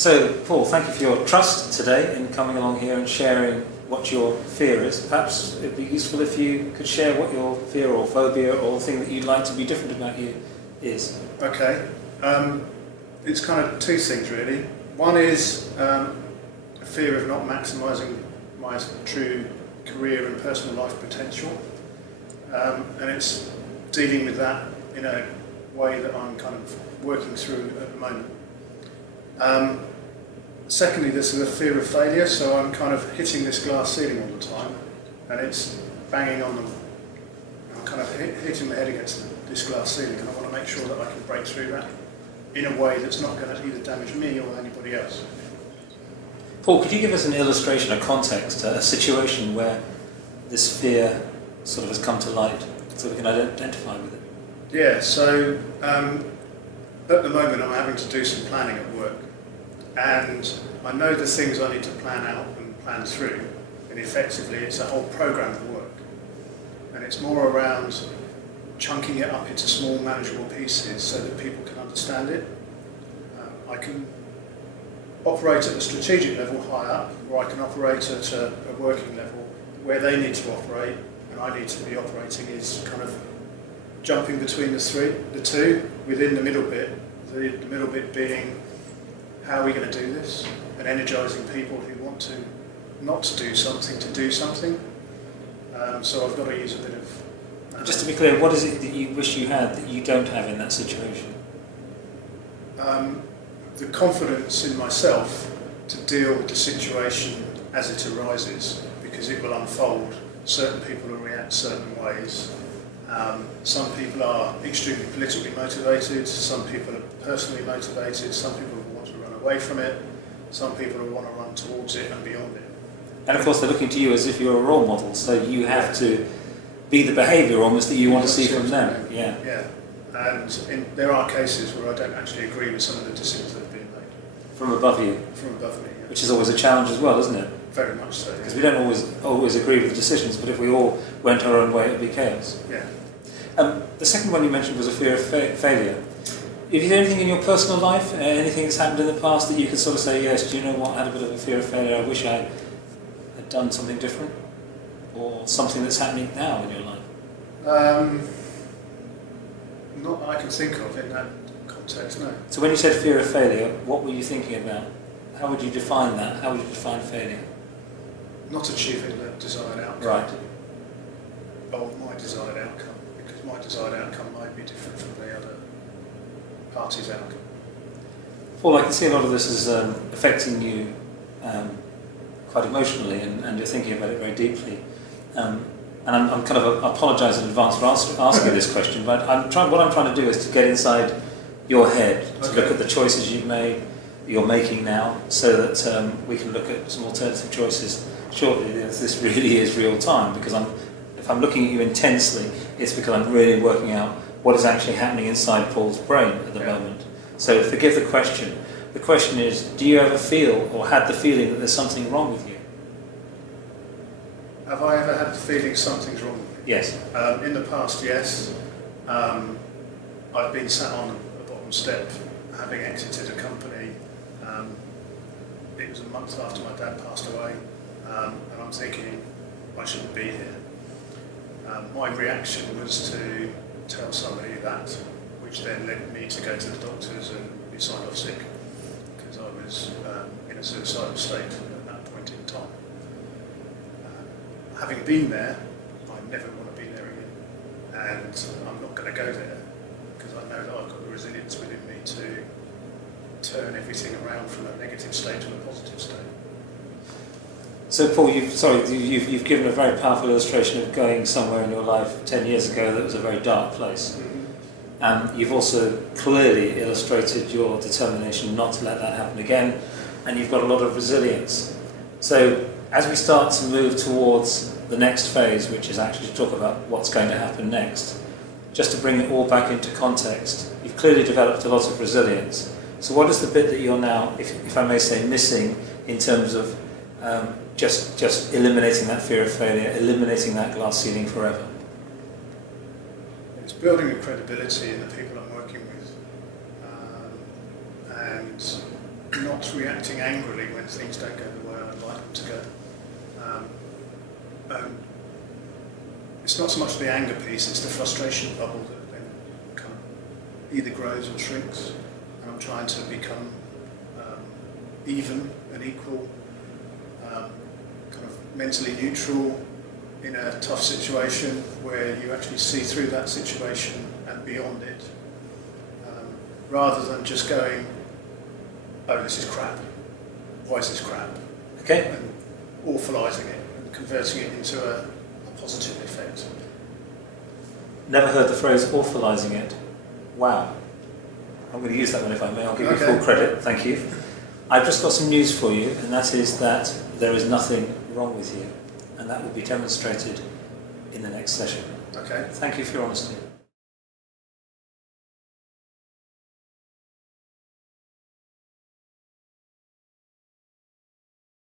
So, Paul, thank you for your trust today in coming along here and sharing what your fear is. Perhaps it would be useful if you could share what your fear or phobia or the thing that you'd like to be different about you is. Okay. It's kind of two things really. One is a fear of not maximising my true career and personal life potential. And it's dealing with that in a way that I'm kind of working through at the moment. Secondly, there's the fear of failure, so I'm kind of hitting this glass ceiling all the time, and it's banging on them. I'm kind of hitting my head against this glass ceiling, and I want to make sure that I can break through that in a way that's not going to either damage me or anybody else. Paul, could you give us an illustration, a context, a situation where this fear sort of has come to light, so we can identify with it? Yeah, so at the moment I'm having to do some planning at work, and I know the things I need to plan out and plan through, and effectively it's a whole programme of work, and it's more around chunking it up into small manageable pieces so that people can understand it. I can operate at the strategic level high up, or I can operate at a working level where they need to operate and I need to be operating is kind of jumping between the two within the middle bit, the middle bit being how are we going to do this, and energising people who want to not to do something to do something. So I've got to use a bit of... Just to be clear, what is it that you wish you had that you don't have in that situation? The confidence in myself to deal with the situation as it arises, because it will unfold. Certain people will react certain ways. Some people are extremely politically motivated, some people are personally motivated, some people will want to run away from it, some people will want to run towards it and beyond it. And of course they're looking to you as if you're a role model, so you have to be the behaviour almost that you want to see from them. Yeah. And there are cases where I don't actually agree with some of the decisions that have been made. From above you? From above me, yeah. Which is always a challenge as well, isn't it? Very much so. Because we don't always agree with the decisions, but if we all went our own way, it would be chaos. Yeah. The second one you mentioned was a fear of failure. If you had anything in your personal life, anything that's happened in the past that you could sort of say, yes, do you know what, I had a bit of a fear of failure, I wish I had done something different? Or something that's happening now in your life? Not that I can think of in that context, no. So when you said fear of failure, what were you thinking about? How would you define that? How would you define failure? Not achieving the desired outcome. Right. Or my desired outcome, because my desired outcome might be different from the other party's outcome. Paul, I can see a lot of this is affecting you quite emotionally, and you're thinking about it very deeply. And I'm kind of apologise in advance for asking this question, but what I'm trying to do is to get inside your head, to look at the choices you've made, you're making now, so that we can look at some alternative choices shortly. This really is real time, because if I'm looking at you intensely, it's because I'm really working out what is actually happening inside Paul's brain at the moment. So forgive the question. The question is, do you ever feel or had the feeling that there's something wrong with you? Have I ever had the feeling something's wrong with me? Yes. In the past, yes. I've been sat on a bottom step, having exited a company. It was a month after my dad passed away, and I'm thinking, I shouldn't be here. My reaction was to tell somebody that, which then led me to go to the doctors and be signed off sick, because I was in a suicidal state at that point in time. Having been there, I never want to be there again, and I'm not going to go there because I know that I've got the resilience within me to turn everything around from a negative state to a positive state. So Paul, you've given a very powerful illustration of going somewhere in your life 10 years ago that was a very dark place. Mm-hmm. And you've also clearly illustrated your determination not to let that happen again, and you've got a lot of resilience. So as we start to move towards the next phase, which is actually to talk about what's going to happen next, just to bring it all back into context, you've clearly developed a lot of resilience. So what is the bit that you're now, if I may say, missing in terms of just eliminating that fear of failure, eliminating that glass ceiling forever? It's building the credibility in the people I'm working with, and not reacting angrily when things don't go the way I'd like them to go. It's not so much the anger piece, it's the frustration bubble that then kind of either grows or shrinks. And I'm trying to become even and equal, kind of mentally neutral in a tough situation where you actually see through that situation and beyond it, rather than just going, oh, this is crap. Why is this crap? Okay. And awfulising it and converting it into a positive effect. Never heard the phrase awfulising it. Wow. I'm going to use that one if I may. I'll give you full credit. Thank you. I've just got some news for you, and that is that there is nothing wrong with you, and that will be demonstrated in the next session. Okay. Thank you for your honesty.